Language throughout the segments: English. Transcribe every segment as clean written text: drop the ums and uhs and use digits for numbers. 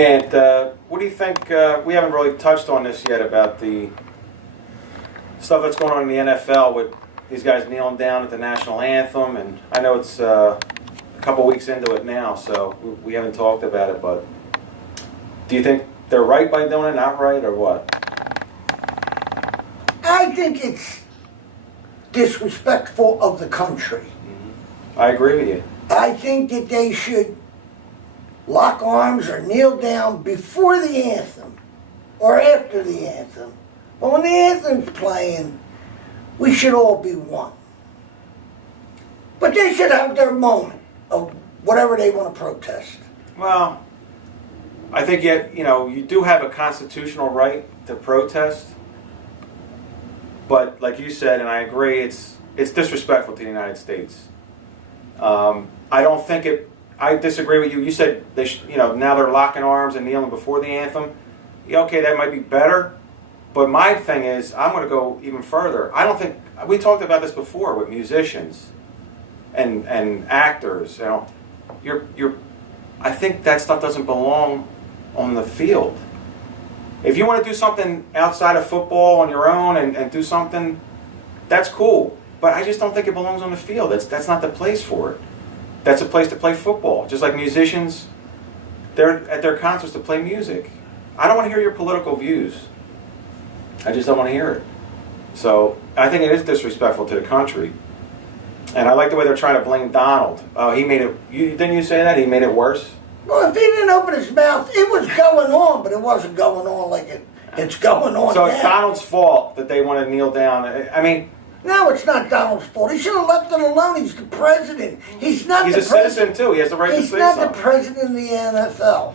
And what do you think? We haven't really touched on this yet about the stuff that's going on in the NFL with these guys kneeling down at the national anthem. And I know it's a couple weeks into it now, so we haven't talked about it. But do you think they're right by doing it, not right, or what? I think it's disrespectful of the country. I agree with you. I think that they should lock arms or kneel down before the anthem or after the anthem. But when the anthem's playing, we should all be one. But they should have their moment of whatever they want to protest. Well, I think you do have a constitutional right to protest. But like you said, and I agree, it's disrespectful to the United States. I don't think it. I disagree with you. You said now they're locking arms and kneeling before the anthem. Yeah, okay, that might be better. But my thing is, I'm going to go even further. I don't think we talked about this before with musicians and actors. I think that stuff doesn't belong on the field. If you want to do something outside of football on your own and do something, that's cool. But I just don't think it belongs on the field. That's not the place for it. That's a place to play football. Just like musicians, they're at their concerts to play music. I don't want to hear your political views. I just don't want to hear it. So I think it is disrespectful to the country. And I like the way they're trying to blame Donald. Oh, he made it. Didn't you say that? He made it worse? Well, if he didn't open his mouth, it was going on, but it wasn't going on like it's going on So now. it's Donald's fault that they want to kneel down. I mean... No, it's not Donald's fault. He should have left it alone. He's the president. He's a citizen, too. He has the right to say something. He's not the president of the NFL.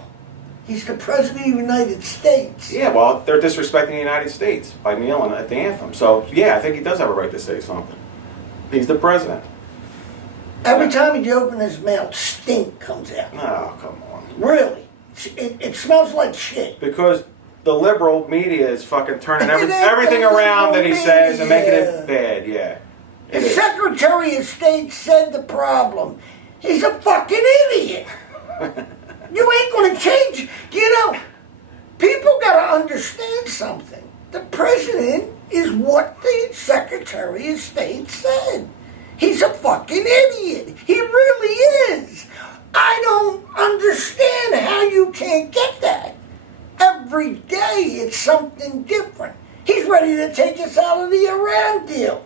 He's the president of the United States. Yeah, well, they're disrespecting the United States by kneeling at the anthem. So, yeah, I think he does have a right to say something. He's the president. Every time he opens his mouth, stink comes out. Oh, come on. Really. It smells like shit. Because the liberal media is fucking turning everything around that he says and making it bad, yeah. The Secretary of State said the problem. He's a fucking idiot. You ain't gonna change. People gotta understand something. The president is what the Secretary of State said. He's a fucking idiot. He really is. I don't understand how you can't get that. Every day it's something different. He's ready to take us out of the Iran deal.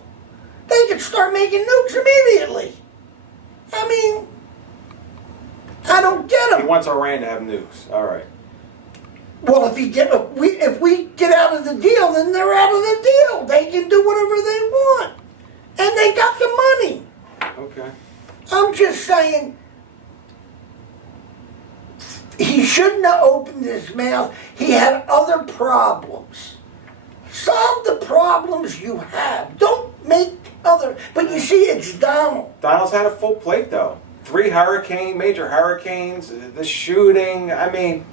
They could start making nukes immediately. I mean, I don't get him. He wants Iran to have nukes. All right. Well, if we get out of the deal, then they're out of the deal. They can do whatever they want. And they got the money. Okay. I'm just saying, he shouldn't have opened his mouth. He had other problems. Solve the problems you have. Don't make other... But you see, it's Donald. Donald's had a full plate, though. 3 major hurricanes, the shooting. I mean,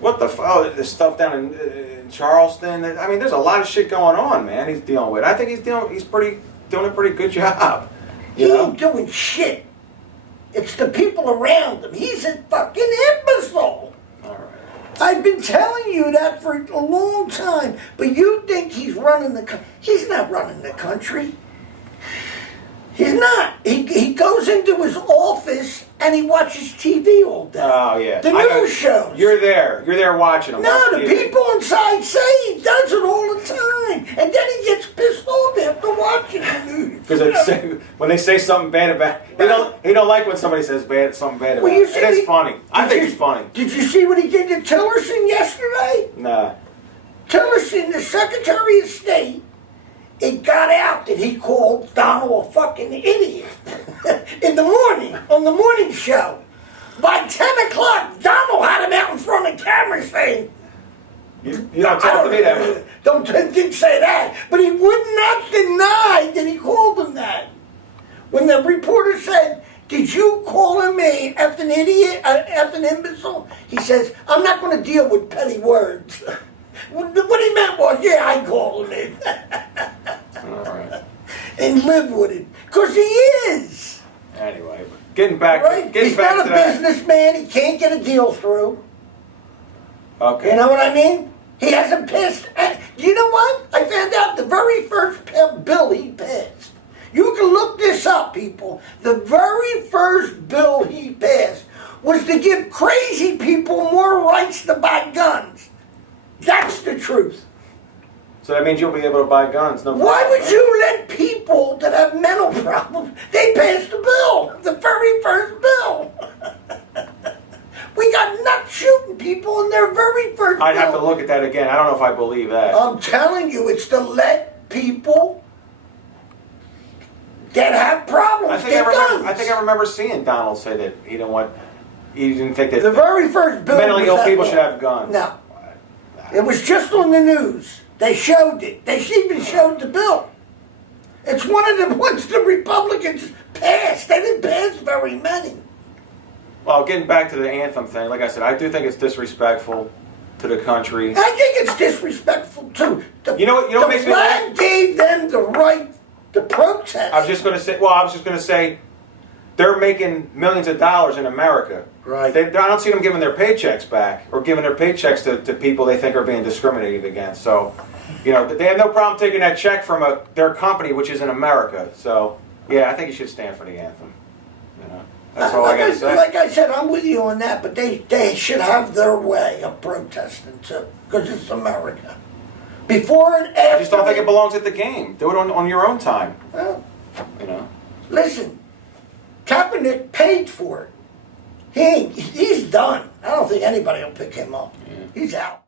what the stuff down in Charleston. I mean, there's a lot of shit going on, man, he's dealing with. I think he's doing a pretty good job. He ain't doing shit. It's the people around him. He's a fucking imbecile. All right. I've been telling you that for a long time, but you think he's running the country. He's not running the country. He's not. He goes into his office and he watches TV all day. Oh, yeah. The news shows. You're there watching them. No, the people inside say he does it all the time. And then he gets pissed off after watching the news. Because when they say something bad about he don't like when somebody says something bad about him. It is funny. I think it's funny. Did you see what he did to Tillerson yesterday? Nah. Tillerson, the Secretary of State, it got out that he called Donald a fucking idiot in the morning, on the morning show. By 10 o'clock, Donald had him out in front of cameras saying, you don't talk to me that way. Didn't say that, but he would not deny that he called him that. When the reporter said, did you call him a effing idiot, effing imbecile? He says, I'm not going to deal with petty words. What he meant was, yeah, I called him it. All right. And live with it. Because he is. Anyway, getting back Right? to He's not a businessman. He can't get a deal through. Okay. You know what I mean? He hasn't passed. You know what? I found out the very first bill he passed. You can look this up, people. The very first bill he passed was to give crazy people more rights to buy guns. That's the truth. So that means you'll be able to buy guns. No Why problem, would you let people that have mental problems, they passed the bill, the very first bill. We got nuts shooting people in their very first I'd bill. have to look at that again. I don't know if I believe that. I'm telling you, it's to let people that have problems get guns. I think I remember seeing Donald say that he didn't think that The very first bill mentally was ill that people bill. should have guns. No. It was just on the news. They showed it. They even showed the bill. It's one of the ones the Republicans passed. They didn't pass very many. Well, getting back to the anthem thing, like I said, I do think it's disrespectful to the country. I think it's disrespectful too. You know what makes me The flag gave them the right to protest. I was just going to say, they're making millions of dollars in America. Right. I don't see them giving their paychecks back or giving their paychecks to people they think are being discriminated against. So, they have no problem taking that check from their company, which is in America. So, yeah, I think you should stand for the anthem. That's all I got to say. Like I said, I'm with you on that, but they should have their way of protesting too, because it's America. Before and after. I just don't think it belongs at the game. Do it on your own time. Well, You know. listen, Kaepernick paid for it. He's done. I don't think anybody will pick him up. Yeah. He's out.